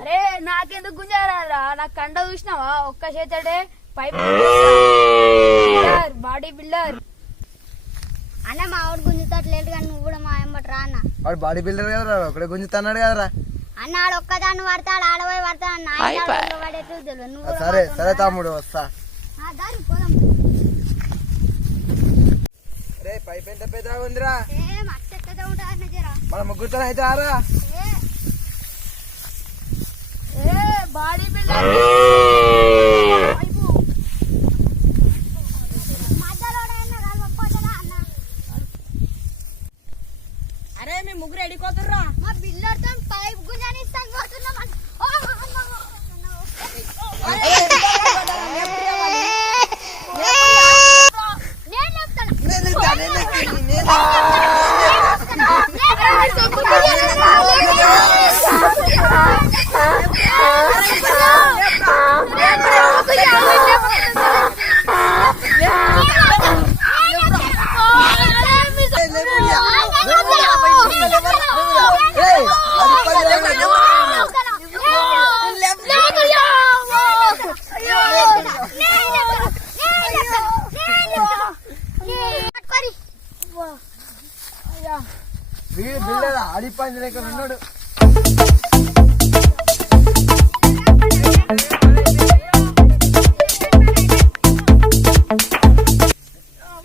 అరే నాకెందుకు గుంజారా? నాకు కండ చూసినావా? ఒక్క చేతడే పైప్ బాడీ బిల్డర్ అన్న. మా ఆవిడ గుంజుతట్లేదు కానీ నువ్వు కూడా మా ఎంబటి రా అన్న. వాడు బాడీ బిల్డర్ కదరా, ఒకడే గుంజుతున్నాడు కదరా. అన్న ఆడ ఒక్కదాన్ని పడతాడు, ఆడపోయి పడతాడు. పడేట్టు తెలియదు. నువ్వు సరే సరే తమ్ముడు వస్తా. దారి పోదాం. రే పైప్ ఎంత పెద్దగా ఉందిరా? మస్తు ఎక్కదా ఉంటా జరా. మన ముగ్గురుతో అయితే ఆరా. బాడీ బిల్డర్ అరే మీ ముగ్గురు ఎడిపోతుర్రా? మా బిల్డర్ తో పైప్ గుంజని ఇస్తాను పోతున్నాం. బిల్డర్ ఆడిపోయింది లేక ఉన్నాడు.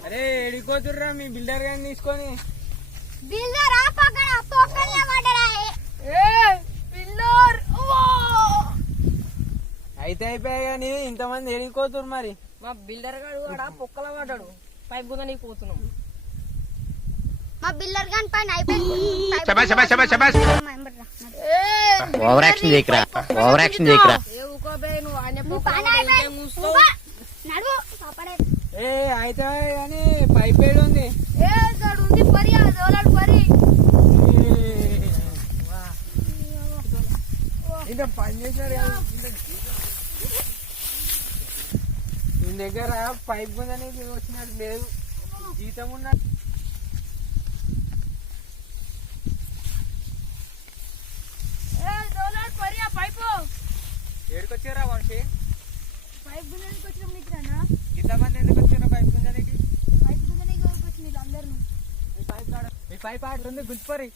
అరే ఎడిపోతుర్రా మీ బిల్డర్ గారిని తీసుకొని? బిల్డర్ ఆ పక్కన పొక్కలే పడరా. బిల్డర్ అయితే అయిపోయాయి కానీ ఇంతమంది ఎడిపోతురు మరి? మా బిల్డర్ గారు కూడా పొక్కల పడ్డాడు. పైప్ గుంజనికి పోతున్నాం. మా బిల్డర్ గాని పైన అయిపోయింది. ఓవర్ యాక్షన్ చేయకరా, ఓవర్ యాక్షన్ చేయకరా. నువ్వు ఆయన నడువు పాపడే. అయితే కానీ పైప్ ఏడు ఉంది. ఉంది పరి దోలాడు పరి. ఇంకా పని చేసినారు కదా నీ దగ్గర పైప్ గుంజనికి వచ్చినట్టు లేదు. జీతం ఉన్న ఏడుకొచ్చారా వంశీ? పైప్ గుంజనికి వచ్చిన నీకురా. ఇంతమంది ఎందుకు వచ్చారా పైప్ గుంజనికి? పైప్ గుంజనికి వచ్చి వీళ్ళందరూ మీ పైప్ ఆడుతుంది గుంజుపరి.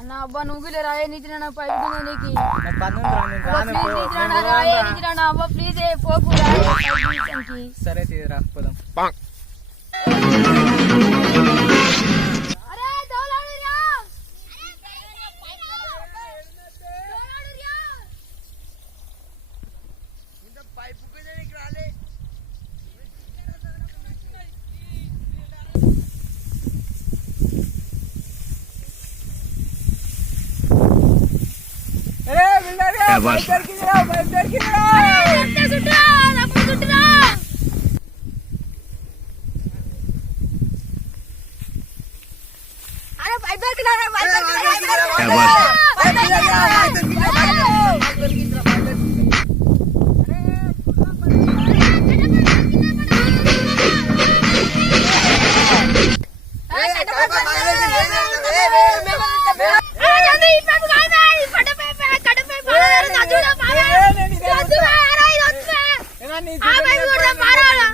అన్న అబ్బా నువ్వు రాయే నిద్ర పైప్ గుంజనికి. అబ్బా ప్లీజ్ పోకు. సరే తీరా పోదాం.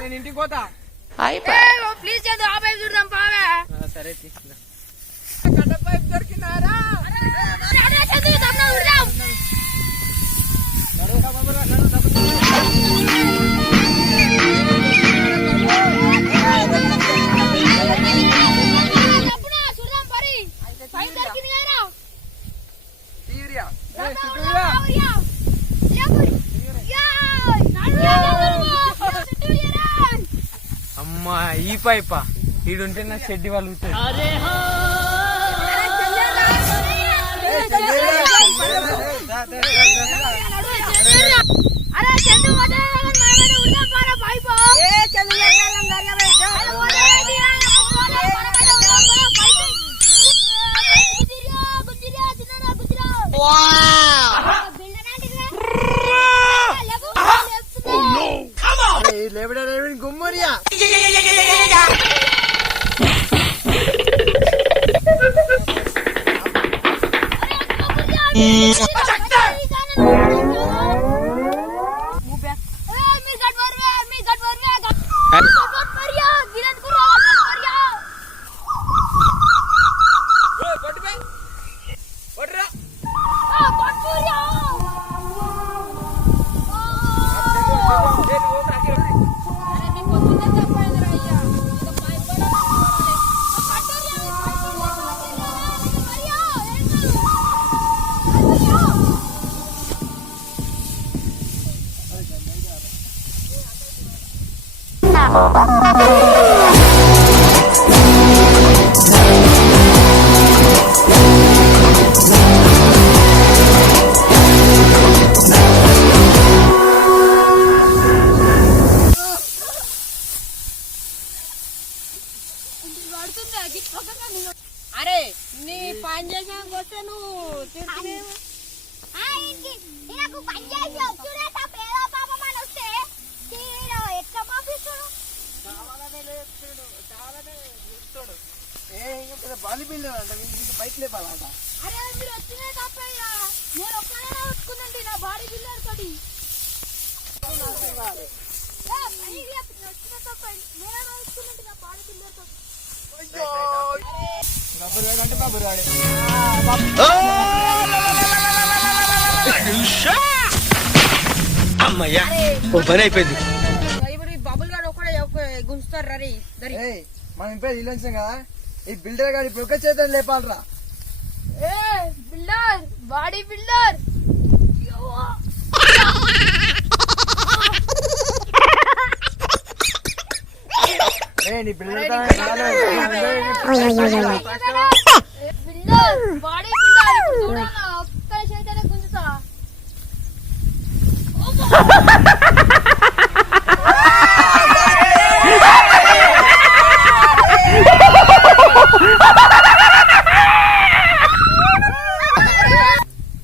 నేను ఇంటికి పోతా. ప్లీజ్ చేద్దాం ఆ పైప్ చూడదాం పావే. సరే కట్ట పైప్ దొరికినారా? అమ్మా ఈ పైపా ఈడుంటే నా షెడ్డి వాళ్ళు లేబడే గుమ్మరియా అరే నీ పని చేసాక వస్తే నువ్వు తిడుతున్నావు. నాకు పని చేసి వచ్చుడే తప్ప ఏదో పాపం అని వస్తే ఎట్లా పంపిస్తాడు? బాలి బిల్లు అంట బైక్ లేపాలంట. అరే మీరు వచ్చినే తప్ప నేను ఒక్కనే వచ్చుకుందండి నా బాడీ బిల్డర్ తోటి వచ్చిన తప్ప నేనే వచ్చుకుందండి నా బాడీ బిల్డర్ తోటి. అంటే బాబు రాడే అమ్మయ్యా ఓ పని అయిపోయింది. ఇప్పుడు ఈ బబుల్ గాడు ఒకడే గుంజుతారు రరి దరి. మనం ఇంపేది ఇల్లు వచ్చాం కదా, ఈ బిల్డర్ గారి ఇప్పుడు ఒక చేత లేపాలరా. ఏ బిల్డర్ బాడీ బిల్డర్ నీ బిల్డర్ బిల్డర్ బాడీ బిల్డర్ చూడన్నా ఒక్క చేతనే గుంజుతా.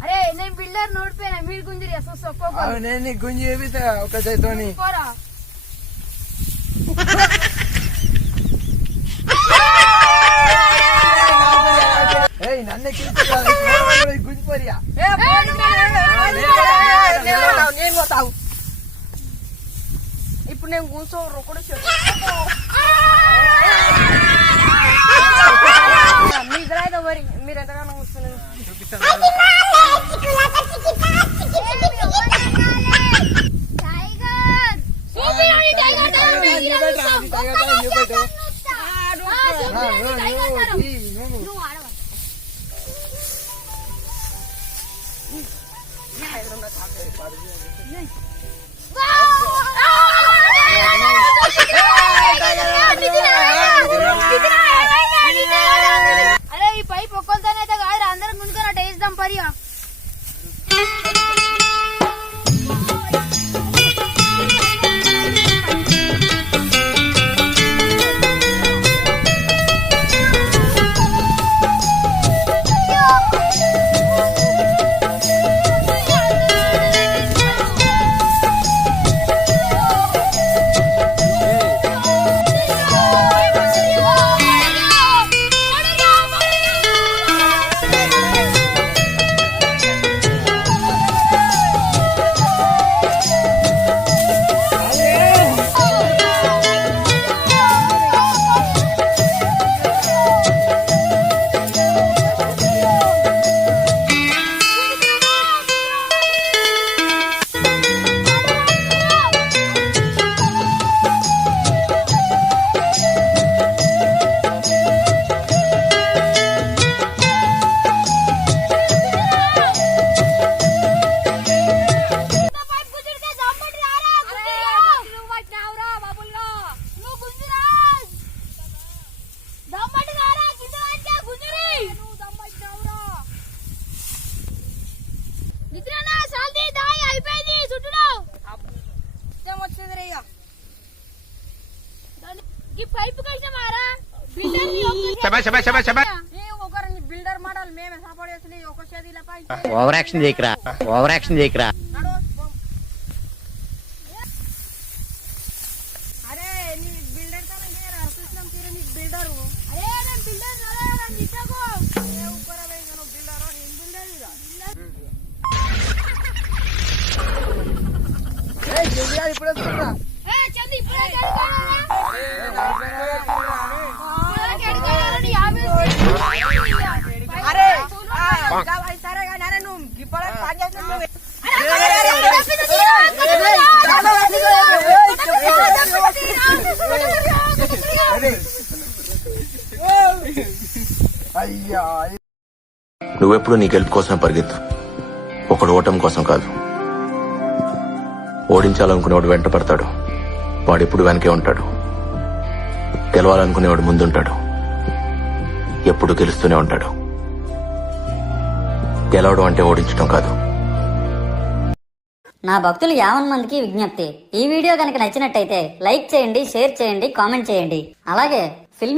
అరే నేను బిల్డర్ నోడిపోయినా మీరు గుంజిరి అసలు నేను నీకు గుంజి చేపిస్తా ఒక చేతితోని. పోరా నన్నే గుంజిపోరియా. నేను పోతావు ఇప్పుడు నేను కూర్చో ఒకడు మీ దగ్గర అయితే మరి మీరు ఎంతగానో కూర్చున్నారు. అరే ఈ పైప్ ఒక్కరితోనైతే కాదు అందరం ముందుగా టేస్తాం పరిగా. బిల్డర్ మోడల్ మేమే సపోర్ట్ చేసి ఒక చేతిలో పై ఓవర్ యాక్షన్ చేయకరా, ఓవర్ యాక్షన్ చేయకరా. ఇప్పుడే వస్తున్నా. అరే సరే కానీ అరే నువ్వు ఇప్పుడు పని చేస్తున్నావు అయ్యా నువ్వెప్పుడు నీ గెలుపు కోసమే పరిగెత్తు, ఒకడు ఓటమి కోసం కాదు. ఓడించాలనుకునేవాడు వెంట పడతాడు, వాడెప్పుడు వెనకే ఉంటాడు. గెలవాలనుకునేవాడు ముందుంటాడు, ఎప్పుడు గెలుస్తూనే ఉంటాడు. గెలవడం అంటే ఓడించడం కాదు. నా భక్తులు 50 మందికి విజ్ఞప్తి, ఈ వీడియో కనుక నచ్చినట్టయితే లైక్ చేయండి, షేర్ చేయండి, కామెంట్ చేయండి. అలాగే